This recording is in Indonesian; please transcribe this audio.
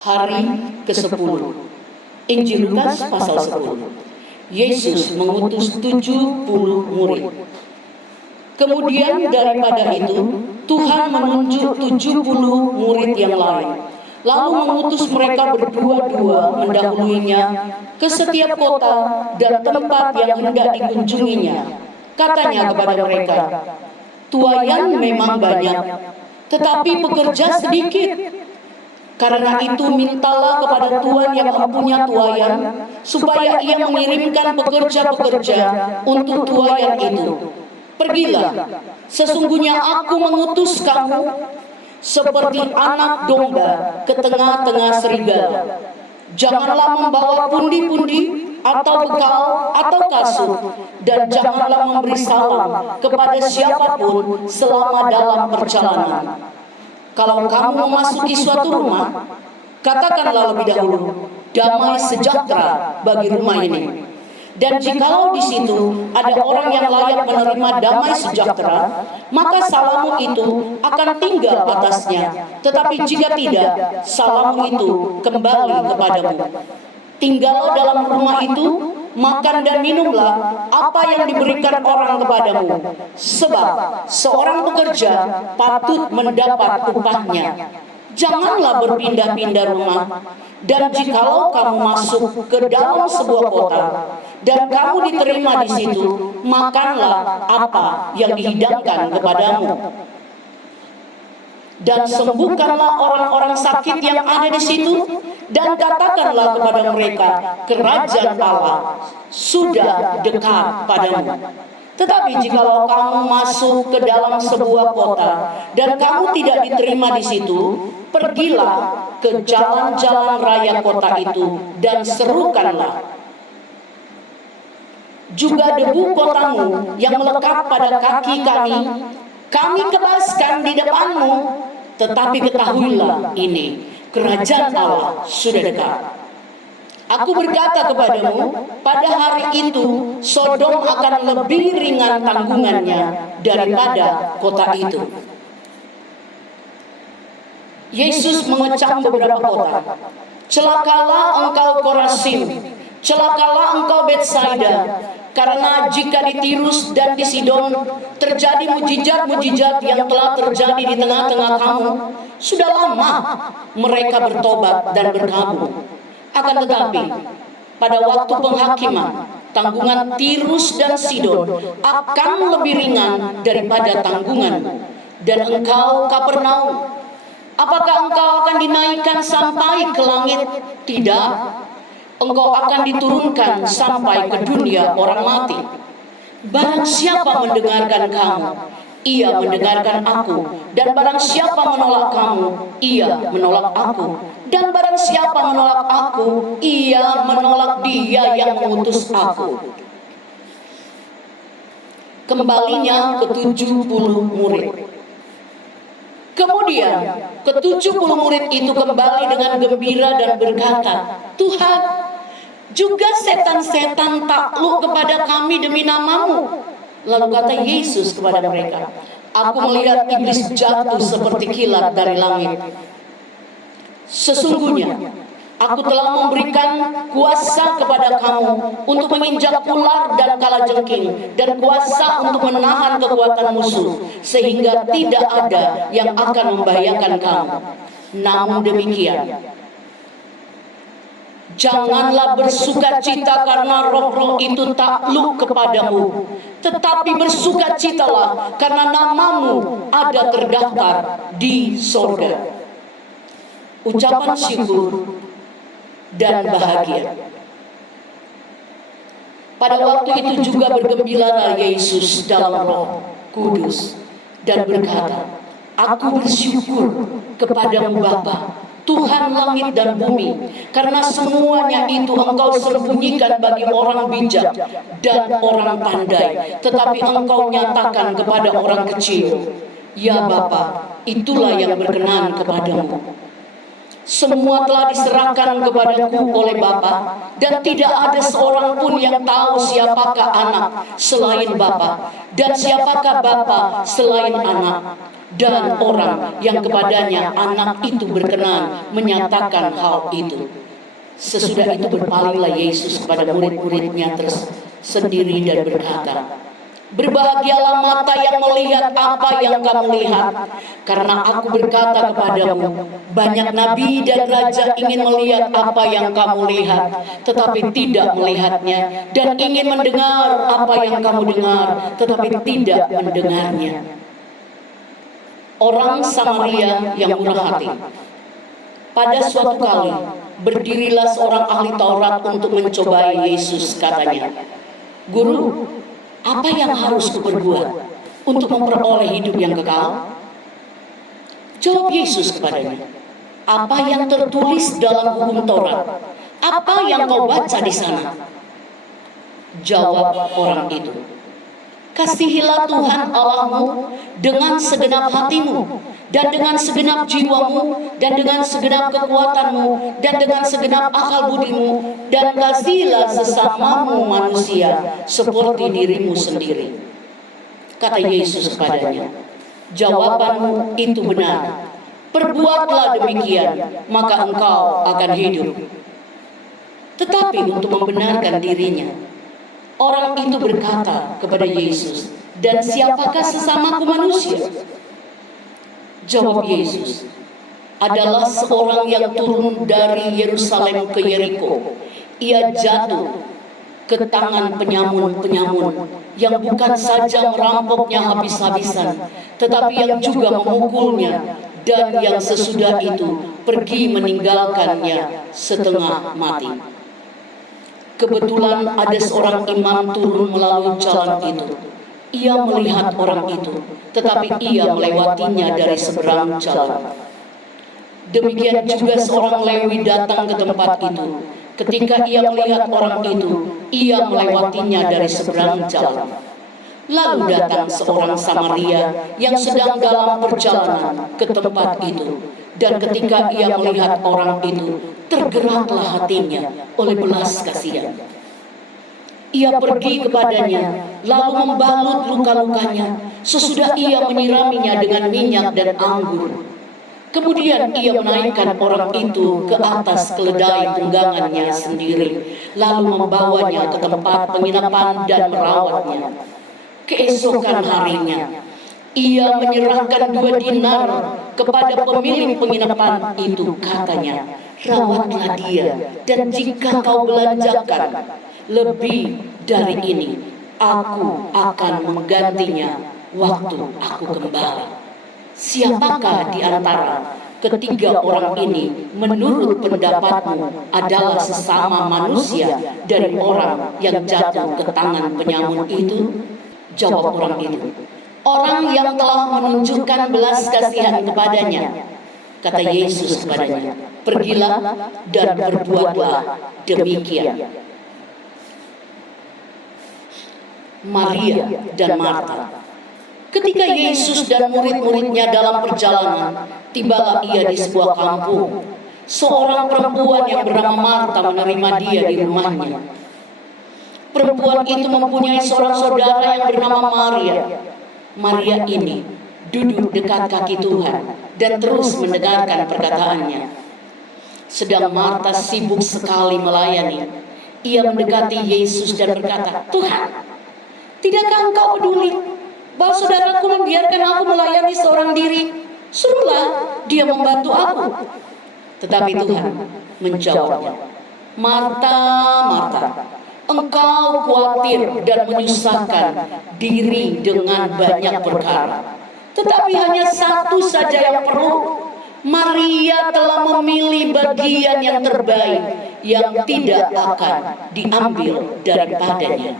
Hari ke-10. Injil Lukas pasal 10. Yesus mengutus 70 murid. Kemudian daripada itu, Tuhan menunjuk 70 murid yang lain, lalu mengutus mereka berdua-dua mendahuluinya ke setiap kota dan tempat yang hendak dikunjunginya. Katanya kepada mereka, "Tuaian memang banyak, tetapi pekerja sedikit. Karena itu mintalah kepada Tuhan yang mempunyai tuaian, supaya ia mengirimkan pekerja-pekerja untuk tuaian itu. Pergilah, sesungguhnya aku mengutus kamu seperti anak domba ke tengah-tengah serigala. Janganlah membawa pundi-pundi atau bekal atau kasut, dan janganlah memberi salam kepada siapapun selama dalam perjalanan. Kalau kamu memasuki suatu rumah, katakanlah lebih dahulu, damai sejahtera bagi rumah ini. Dan jikalau di situ ada orang yang layak menerima damai sejahtera, maka salammu itu akan tinggal atasnya. Tetapi jika tidak, salammu itu kembali kepadamu. Tinggallah dalam rumah itu, makan dan minumlah apa yang diberikan orang kepadamu, sebab seorang pekerja patut mendapat upahnya. Janganlah berpindah-pindah rumah. Dan jikalau kamu masuk ke dalam sebuah kota dan kamu diterima di situ, makanlah apa yang dihidangkan kepadamu. Dan sembuhkanlah orang-orang sakit yang ada di situ, dan katakanlah kepada mereka, kerajaan Allah sudah dekat padamu. Tetapi jikalau kamu masuk ke dalam sebuah kota dan kamu tidak diterima di situ, pergilah ke jalan-jalan raya kota itu dan serukanlah juga debu kotamu yang melekat pada kaki kami kebaskan di depanmu. Tetapi ketahuilah ini, kerajaan Allah sudah dekat. Aku berkata kepadamu, pada hari itu Sodom akan lebih ringan tanggungannya daripada kota itu." Yesus mengecam beberapa kota. "Celakalah engkau Korazim, celakalah engkau Betsaida, karena jika di Tirus dan di Sidon terjadi mujizat-mujizat yang telah terjadi di tengah-tengah kamu, sudah lama mereka bertobat dan berkabung. Akan tetapi, pada waktu penghakiman, tanggungan Tirus dan Sidon akan lebih ringan daripada tanggungan. Dan engkau Kapernaum, apakah engkau akan dinaikkan sampai ke langit? Tidak. Engkau akan diturunkan sampai ke dunia orang mati. Barang siapa mendengarkan kamu, ia mendengarkan aku. Dan barang siapa menolak kamu, ia menolak aku. Dan barang siapa menolak aku, ia menolak dia yang mengutus aku." Kembalinya ke-70 murid. Kemudian ke-70 murid itu kembali dengan gembira dan berkata, "Tuhan, juga setan-setan takluk kepada kami demi namamu." Lalu kata Yesus kepada mereka, "Aku melihat iblis jatuh seperti kilat dari langit. Sesungguhnya aku telah memberikan kuasa kepada kamu untuk menginjak ular dan kalajengking, dan kuasa untuk menahan kekuatan musuh, sehingga tidak ada yang akan membahayakan kamu. Namun demikian, janganlah bersukacita karena roh-roh itu takluk kepadamu, tetapi bersukacitalah karena namamu ada terdaftar di sorga." Ucapan syukur dan bahagia. Pada waktu itu juga bergembiralah Yesus dalam Roh Kudus dan berkata, "Aku bersyukur kepadamu Bapa, Tuhan langit dan bumi, karena semuanya itu Engkau sembunyikan bagi orang bijak dan orang pandai, tetapi Engkau nyatakan kepada orang kecil. Ya Bapa, itulah yang berkenan kepadamu. Semua telah diserahkan kepadaku oleh Bapa, dan tidak ada seorang pun yang tahu siapakah anak selain Bapa, dan siapakah Bapa selain anak, dan orang yang kepadanya anak itu berkenan menyatakan hal itu. Sesudah itu berpalinglah Yesus kepada murid-muridnya sendiri dan berkata, "Berbahagialah mata yang melihat apa yang kamu lihat, karena aku berkata kepadamu, banyak nabi dan raja ingin melihat apa yang kamu lihat, tetapi tidak melihatnya, dan ingin mendengar apa yang kamu dengar, tetapi tidak mendengarnya." Orang Samaria yang murah hati. Pada suatu kali, berdirilah seorang ahli Taurat untuk mencobai Yesus, katanya, "Guru, apa yang harus kuperbuat untuk memperoleh hidup yang kekal?" Jawab Yesus kepadanya, "Apa yang tertulis dalam hukum Taurat? Apa yang kau baca di sana?" Jawab orang itu, "Kasihilah Tuhan Allahmu dengan segenap hatimu, dan dengan segenap jiwamu, dan dengan segenap kekuatanmu, dan dengan segenap akal budimu, dan kasihilah sesamamu manusia seperti dirimu sendiri." Kata Yesus kepadanya, "Jawabanmu itu benar. Perbuatlah demikian, maka engkau akan hidup." Tetapi untuk membenarkan dirinya, orang itu berkata kepada Yesus, "Dan siapakah sesamaku manusia?" Jawab Yesus, "Adalah seorang yang turun dari Yerusalem ke Yeriko. Ia jatuh ke tangan penyamun-penyamun yang bukan saja merampoknya habis-habisan, tetapi yang juga memukulnya, dan yang sesudah itu pergi meninggalkannya setengah mati." Kebetulan ada seorang imam turun melalui jalan itu. Ia melihat orang itu, tetapi ia melewatinya dari seberang jalan. Demikian juga seorang Lewi datang ke tempat itu. Ketika ia melihat orang itu, ia melewatinya dari seberang jalan. Lalu datang seorang Samaria yang sedang dalam perjalanan ke tempat itu. Dan ketika ia melihat orang itu, tergeraklah hatinya oleh belas kasihan. Ia pergi kepadanya, lalu membalut luka-lukanya. Sesudah ia menyiraminya dengan minyak dan anggur. Kemudian ia menaikkan orang itu ke atas keledai tunggangannya sendiri, lalu membawanya ke tempat penginapan dan merawatnya. Keesokan harinya, ia menyerahkan 2 dinar kepada pemilik penginapan itu, katanya, "Rawatlah dia, dan jika kau belanjakan lebih dari ini, aku akan menggantinya waktu aku kembali." Siapakah di antara ketiga orang ini menurut pendapatmu adalah sesama manusia dari orang yang jatuh ke tangan penyamun itu? Jawab orang itu, "Orang yang telah menunjukkan belas kasihan kepadanya." Kata Yesus kepadanya, "Pergilah dan berbuatlah demikian." Maria dan Marta. Ketika Yesus dan murid-muridnya dalam perjalanan, tibalah ia di sebuah kampung. Seorang perempuan yang bernama Marta menerima dia di rumahnya. Perempuan itu mempunyai seorang saudara yang bernama Maria. Maria ini duduk dekat kaki Tuhan dan terus mendengarkan perkataannya. Sedang Marta sibuk sekali melayani. Ia mendekati Yesus dan berkata, "Tuhan, tidakkah engkau peduli bahwa saudaraku membiarkan aku melayani seorang diri? Suruhlah dia membantu aku." Tetapi Tuhan menjawabnya, "Marta, Marta, engkau khawatir dan menyusahkan diri dengan banyak perkara. Tetapi hanya satu saja yang perlu. Maria telah memilih bagian yang terbaik, yang tidak akan diambil daripadanya."